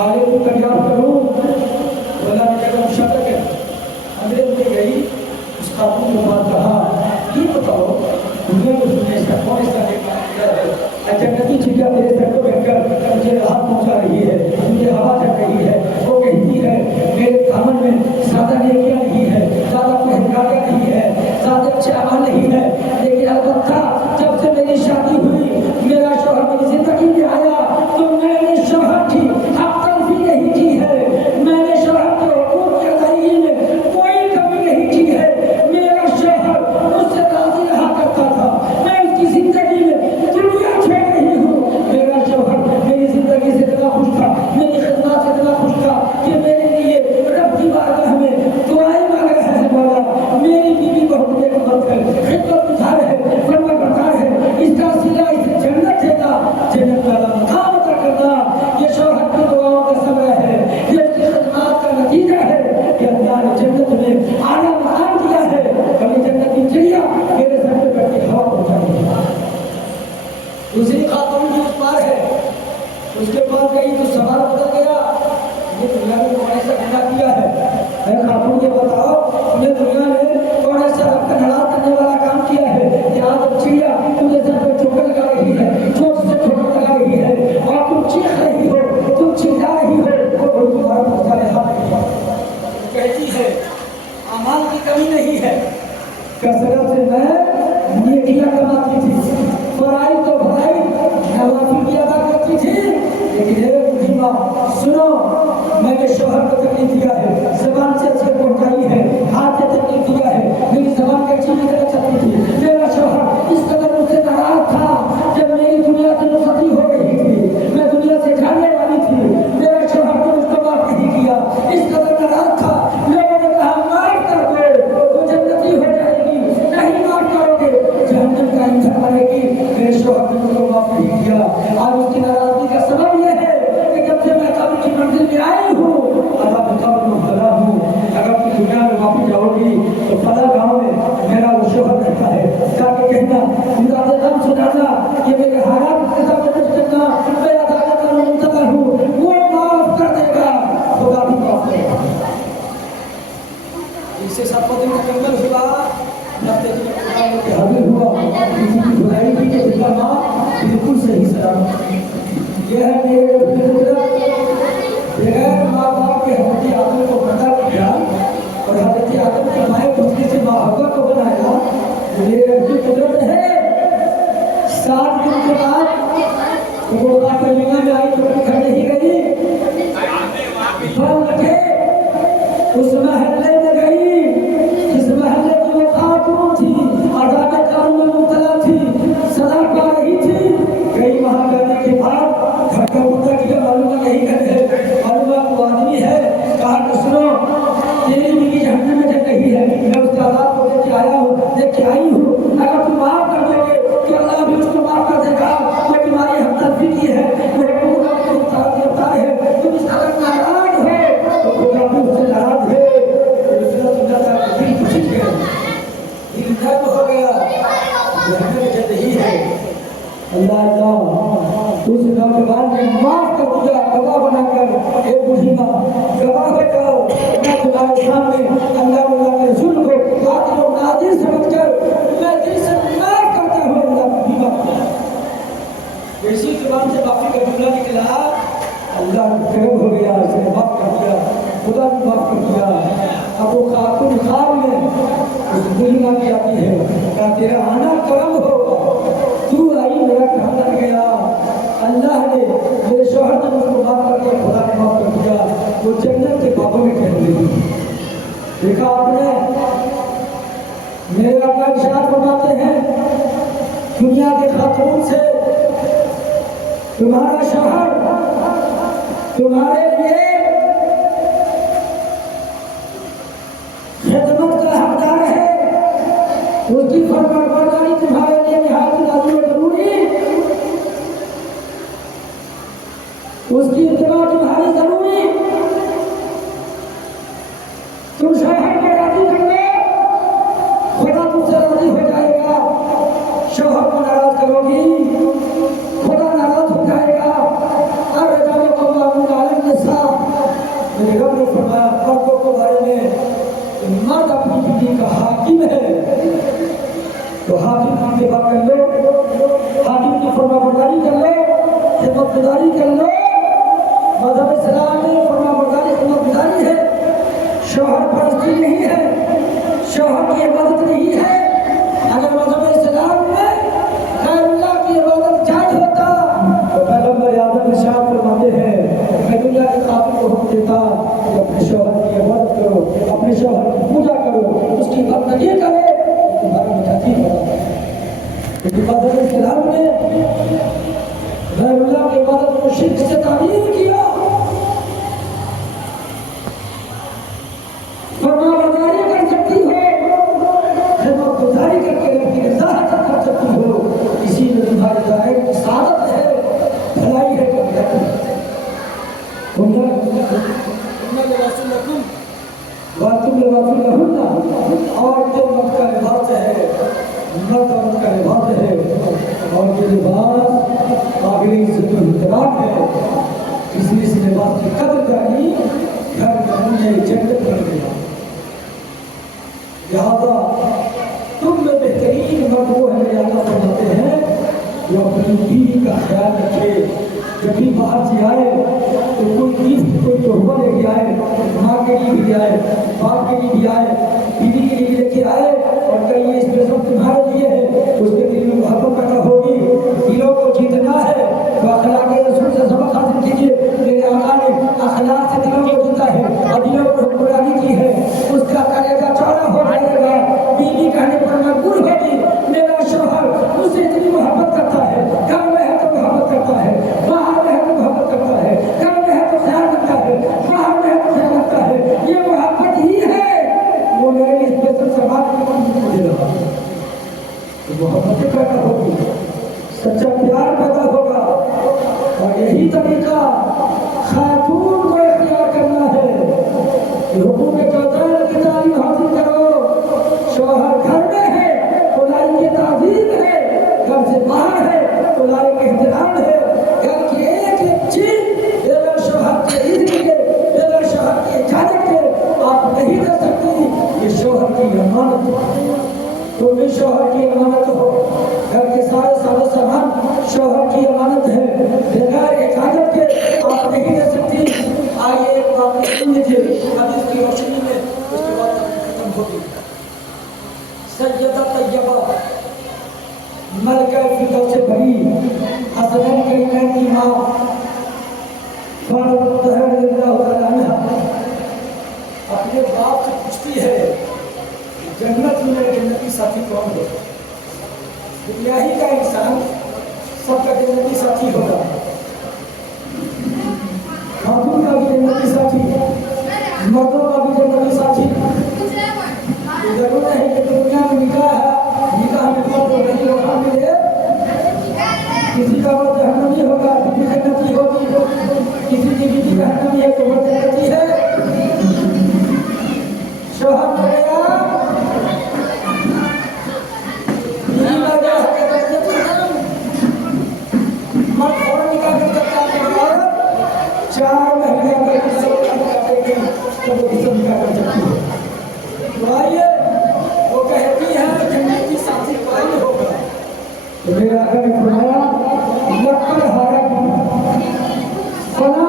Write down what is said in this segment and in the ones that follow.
खालिद को दरियाफ्त करूँ। अल्लाह ने कहा मुशक्कत है। हजरत में गई उस खातून के पास कहा ये बताओ दुनिया में तुमने इसका कौन हिस्सा देखा है? जन्नती चिड़िया तेरे सर को बैठकर मुझे राहत पहुंचा रही है, मुझे हवा चल रही है। वो कहती है मेरे दामन में ज़्यादा नेकियां नहीं है, ज़्यादा पहचान नहीं है, ज़्यादा अच्छे अमल नहीं है, लेकिन अलबत्ता जब से मेरी शादी हुई मेरा शौहर मेरी जिंदगी में आया तो मैंने शौहर की हक तलफी नहीं की है, मैंने शौहर के हुकूक की अदायगी में कोई कमी नहीं की है। मेरा शौहर मुझसे राजी रहा करता था, मैं उसकी जिंदगी में दुनिया छोड़ रही हूँ। मेरा शौहर मेरी जिंदगी से इतना खुश था, मेरी खिदमत से इतना खुश था कि मेरे लिए रब की बारगाह में दुआएं मांग रहा है। मौला मेरी बीवी बहुत नेकबख्त है, खिदमतगार है, फरमाबरदार है, इसका सिला इसे जन्नत देना, जन्नत वाला मकाम अता करना। ये शौहर की दुआओं का समय है, ये उसकी खिदमत का नतीजा है कि अल्लाह ने जन्नत में आला मकाम दिया है। कभी जन्नती चिड़िया मेरे सर पे बैठ के हवा पहुंचाएगी। दूसरी खातून की उस पार है, उसके पास गई तो सवाल बदल गया, ये दुनिया में कौन ऐसा गुनाह किया है? मैं खातून ये बताओ तुमने दुनिया में कौन ऐसा आपका नाराज करने वाला काम किया है कि आज चिड़िया तुमने सर पे ठोकर लगा रही है, चोट से ठोकर लगा रही है और तुम चीख रही हो, तुम चिल्ला रही हो और तुम्हारा पहुंचा रहा कहती है अमाल की कमी नहीं है, कसरत से मैं नेकियां कमाती थी, फराइज तो फराइज नवाफिल भी अदा करती थी। लेकिन एक मुहिमा सुनो, मैंने शौहर को तकलीफ दिया है, जबान से अच्छे पहुंचाई है, हाथ से तकलीफ दिया है, मेरी जबान की अच्छी तरह चलती थी। मेरा शौहर इस कदर मुझसे नाराज था जब मेरी दुनिया से नुसरत हो रही थी, मैं दुनिया से जाने वाली थी, मेरा शौहर ने मुझको माफ नहीं किया, इस कदर नाराज था। लोगों ने कहा माफ कर दो तो जन्नती हो जाएगी, नहीं माफ करोगे जहन्नम का ईंधन बनेगी। मेरे शौहर ने मुझको माफ नहीं किया। आज उसकी नाराजगी का सबब यह है कि जब से मैं कब्र की मंजिल में आई हूँ अदा कब्र में फला हूँ। अगर तुम दुनिया में वापस जाओगी तो फला गाँव में मेरा वो शौहर रहता है, जाके कहना मुझे गम सुनाना कि मेरे हालात के साथ कुछ करना, मैं अदालत में मुंतज़र हूँ, वो माफ कर देगा, खुदा भी माफ करेगा। इससे सब दिन मुकम्मल हुआ, नफ्ते की के हाजिर हुआ, किसी की बुराई की तो इसका माँ बिल्कुल सही सलामत। यह है मेरे बगैर माँ बाप के हजरत आदम को पैदा किया और हजरत आदम की माए पुत्री से माँ हव्वा को बनाया। ये उसकी कुदरत है। 7 दिन के बाद वो काफिला में आई तो घर नहीं गई, फल रखे उस महल्ले में गई जिस महल्ले की वो खातून थी, अज़ाब कब्र में मुब्तला थी, सजा पा रही थी। गई वहाँ करने के बाद घर का मुद्दा किया, मालूम नहीं करे, मालूम वो आदमी है, कहा कि सुनो तेरी बीवी जहन्नम में जल रही है, मैं उसके आज़ाब को लेके आया हूँ, लेके आई हूँ, अगर तुम माफ कर दोगे तो अल्लाह भी उसको माफ कर देगा। वो तुम्हारी हमदर्दी की है, वो पूरा देवता है, तुम इस कदर नाराज हो तो खुदा भी उससे नाराज है। हो गया जहन्नम में जल रही है। अल्लाह अल्लाह उस नौजवान ने माफ कर दिया, गवाह बनाकर एक बूढ़ी माँ गवाह हो जाओ, मैं तुम्हारे सामने अल्लाह के रसूल को आदिल और नाज़िर समझकर मैं दिल से माफ करता हूँ। अल्लाह की माफ ऐसी जुबान से माफी का जुमला निकला, अल्लाह गर्व हो गया, उसने माफ कर दिया, खुदा भी माफ कर दिया। अब वो खातून खाब में उस बूढ़ी माँ की आती है, कहा तेरा आना करम हो, तू आई मेरा काम लग गया, अल्लाह ने मेरे शौहर ने मुझको माफ कर दिया, खुदा ने माफ कर दिया। वो जन्नत के बाबों में कह रही देखा आपने, मेरे आका इरशाद फरमाते हैं दुनिया के खातून से तुम्हारा शौहर तुम्हारे लिए खिदमत का हकदार है, उसकी फरमाबरदारी तुम्हारे लिए निहायत लाज़िम और ज़रूरी, उसकी इत्तिबा तुम्हारी जरूरी। तुम शौहर को राजी कर लो, खुदा तुमसे राजी हो जाएगा। शौहर को नाराज करोगी, खुदा नाराज हो जाएगा। और फरमाया मर्दों के बारे में, मर्द अपनी बीवी का हाकिम है, तो हाकिम की सेवा कर लो, हाकिम की फरमाबरदारी कर लो, खिदमतगारी कर लो। मज़हब इस्लाम में फरमाबरदारी खिदमतगारी है, शौहर परस्ती नहीं है, शौहर की इबादत नहीं है। अगर मज़हब इस्लाम में गैरुल्लाह की इबादत जायज़ होता तो पैगंबर आज़म इरशाद फरमाते हैं, गैरुल्लाह के काबिल को हुक्म देता तो अपने शौहर की इबादत करो, अपने शौहर की पूजा करो, उसकी बंदगी करो, तुम्हारा मुजाहिद होगा। क्योंकि मज़हब इस्लाम में गैरुल्लाह की इबादत को शिर्क से तामीर किया। फरमाबरदारी कर सकती हो, खिदमतगुजारी करके रब्बी की ज़ात कर सकती हो, इसी में तुम्हारी दायरे की सादत है, भलाई है, कामयाबी है। औरतें मर्द का लिबास है, मर्द औरत का लिबास है, और ये लिबास काबिल इज़्ज़त व इहतराम है। इसलिए इस लिबास की कदर जानी घर में जन्नत बन गया। लिहाजा तुम में बेहतरीन मर्द वो है, अल्लाह फरमाते हैं, जो अपनी बीवी का ख्याल रखे। जब भी बाहर से आए तो कोई गिफ्ट, कोई तोहफा लेके आए, माँ के लिए भी आए, बाप के लिए भी आए, बीवी के लिए भी लेके आए, और कहीं ये स्पेशल तुम्हारे लिए है, उसके दिल में मोहब्बत पैदा होगी। दिलों को जीतना है तो अखलाक रसूल से सबक हासिल कीजिए। मेरे आका ने अखलाक से दिलों को जीता है और दिलों को हुक्मरानी की है, उसका कलेजा चौड़ा हो जाएगा। बीवी कहने पर मजबूर होगी, मेरा शौहर मुझसे इतनी मोहब्बत करता है, घर में है तो मोहब्बत करता है, बाहर में है तो मोहब्बत करता है, घर में है तो ख्याल रखता है, बाहर में है तो ख्याल रखता है, ये मोहब्बत ही है। वो मेरे लिए स्पेशल समाज में मुझे लगा तो मोहब्बत पैदा होगी, सच्चा प्यार पैदा होगा। और यही तरीका खातून को इख्तियार करना है। हुकूम चौधरी की तालीम हासिल करो। शौहर घर में है तो लाई की ताज़ीम है, घर से बाहर है तो लाई का एहतराम है। घर की एक एक चीज बगैर शौहर के इज़्ज़त के, बगैर शौहर की इजाज़त के आप नहीं दे सकती। ये शौहर की अमानत है, तुम भी शौहर की अमानत हो। घर के सारे सारे सामान शौहर की अमानत है, बगैर इजाज़त के आप नहीं दे सकती। आइए एक बात सुन लीजिए हदीस की रोशनी में, उसके बाद खत्म होगी। सैयदा तैयबा मलका फिरदौस से भरी हसनैन करीमैन की माँ फातिमा रज़ियल्लाहु तआला अन्हा अपने बाप से पूछती है, जन्नत में मेरे जन्नती साथी कौन है? दुनिया ही का इंसान सबका जन्नती साथी होगा, खातून का भी जन्नती साथी, मर्दों का भी जन्नती साथी। जरूर है कि दुनिया में निकाह है, निकाह में मर्द नहीं होगा, मिले किसी का मर्द जहन्नमी होगा, बीवी जन्नती होगी, किसी की बीवी जहन्नमी है तो मर्द जन्नती है। शौहर मर गया, बीवी मर गया है तो जन्नत खत्म। मर्द फौरन निकाह कर सकता है, 4 महीने तक सब काटेगी तब वो किसी निकाह कर सकती है। तो आइए वो कहती है जन्नती साथी कौन होगा? तो मेरे आका ने फरमाया लकड़हारा की फला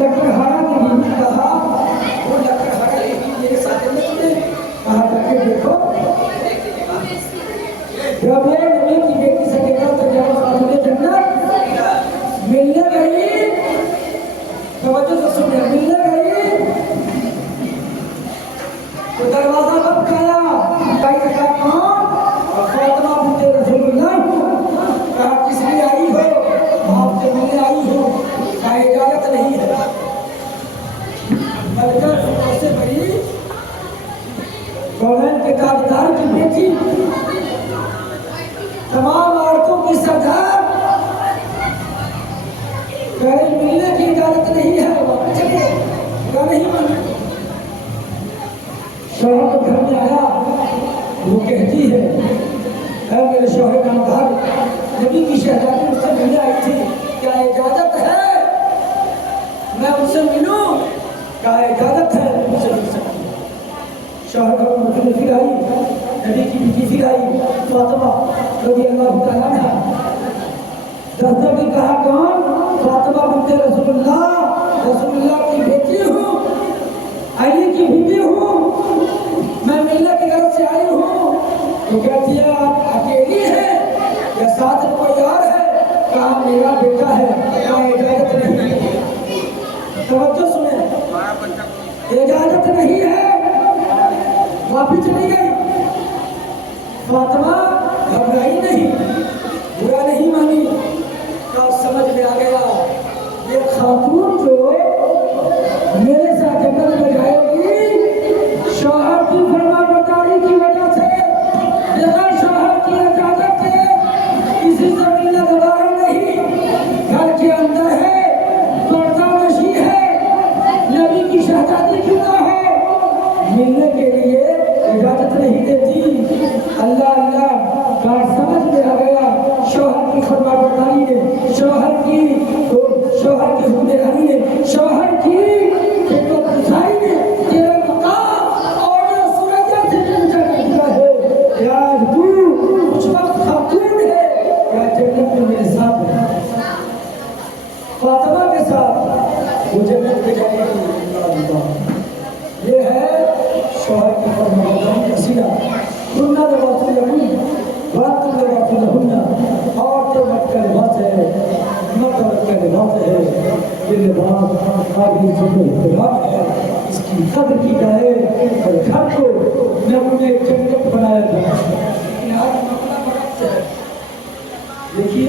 लकड़हारा की बीवी कहा, वो लकड़हारा की बीवी मेरे साथ में कहा जाके देखो, जब ये नबी की बेटी से कहता तो जब सामने जन्नत मिलने गई, तवज्जो से सुनिए, मिलने गई तो दरवाजा बंद किया, कहीं कहा और फातिमा बिन्त रसूलुल्लाह कहा किस लिए आई हो? आपसे मिलने आई हो, क्या इजाजत नहीं है? मलका फिरदौस से भरी कौनैन के ताजदार की बेटी, तमाम औरतों की सरदार, कहीं मिलने की इजाजत नहीं है, चलिए क्या नहीं मानी। शौहर के घर में आया, वो कहती है, ऐ मेरे शौहर का घर, नबी की शहजादी उससे मिलने आई थी, क्या इजाजत है मैं उनसे मिलूं? का इजाजत है उसे मिल सकती है। शौहर का मतलब फिर आई, नबी की बीवी फिर आई फातिमा रज़ी अल्लाह तआला अन्हा। दस्तक ने कहा कौन? फातिमा बिन्ते रसूलुल्लाह की बेटी हूँ, अली की बीवी हूँ, मैं मिल्लत के घर से आई हूँ। तो कहती है आप अकेली हैं या साथ में कोई और है? कहा मेरा बेटा है। कहा इजाजत नहीं, तवज्जो सुने, इजाजत नहीं है। वापिस चली गई। फातिमा घबराई नहीं, बुरा नहीं मानी, तो समझ में आ गया ये खातून जो मेरे साथ जंगल में जाएगी शौहर की फरमाबरदारी की वजह से, बगैर शौहर की इजाजत के किसी से मिलने गवाही नहीं, घर के अंदर है, पर्दा नशी है, नबी की शहजादी क्यों ना हो, मिलने के लिए इजाजत नहीं देती। अल्लाह अल्लाह बात समझ में आ गया। शौहर की फरमाबरदारी ने, शौहर की हुक्मरानी ने, शौहर की खिदमतगुजारी ने तेरा मकाम और सुरैया से ऊंचा कर दिया है। आज तू उस वक्त खातून है या जन्नत में मेरे साथ है, फातिमा के साथ वो जन्नत में जाएगी। ये है शौहर की फरमाबरदारी का सिला। सुन्ना लिबासुल लहुन वातुल लिबासुल लहुन्ना, औरतें मर्द का लिबास है, मर्द औरत का लिबास है। ये लिबास आगे जो इख्तिलाफ है इसकी कद्र की जाए और घर को नमूने जन्नत बनाया जाए। देखिए